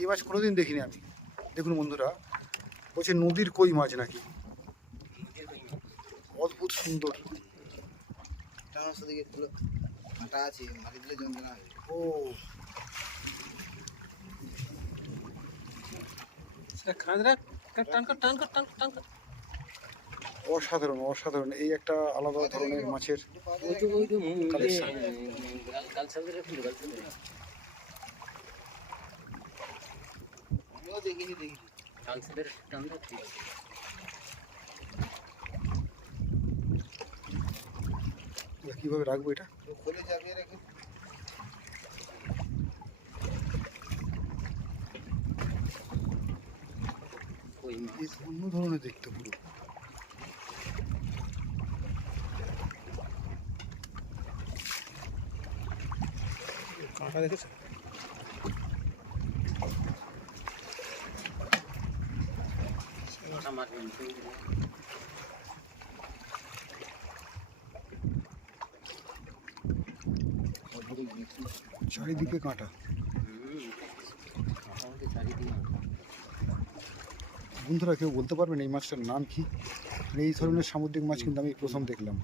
এই মাছ কোনোদিন দেখিনি আমি। দেখুন বন্ধুরা, বলছে নদীর কই মাছ নাকি, অদ্ভুত সুন্দর। ও অসাধারণ অসাধারণ, এই একটা আলাদা ধরনের মাছের কালেকশন। কিভাবে রাখবো এটা? অন্য ধরনের দেখতে পুরো। কাঁটা দেখেছে? চারিদিকে কাঁটা। বন্ধুরা, কেউ বলতে পারবেন এই মাছটার নাম কি? এই ধরনের সামুদ্রিক মাছ কিন্তু আমি প্রথম দেখলাম।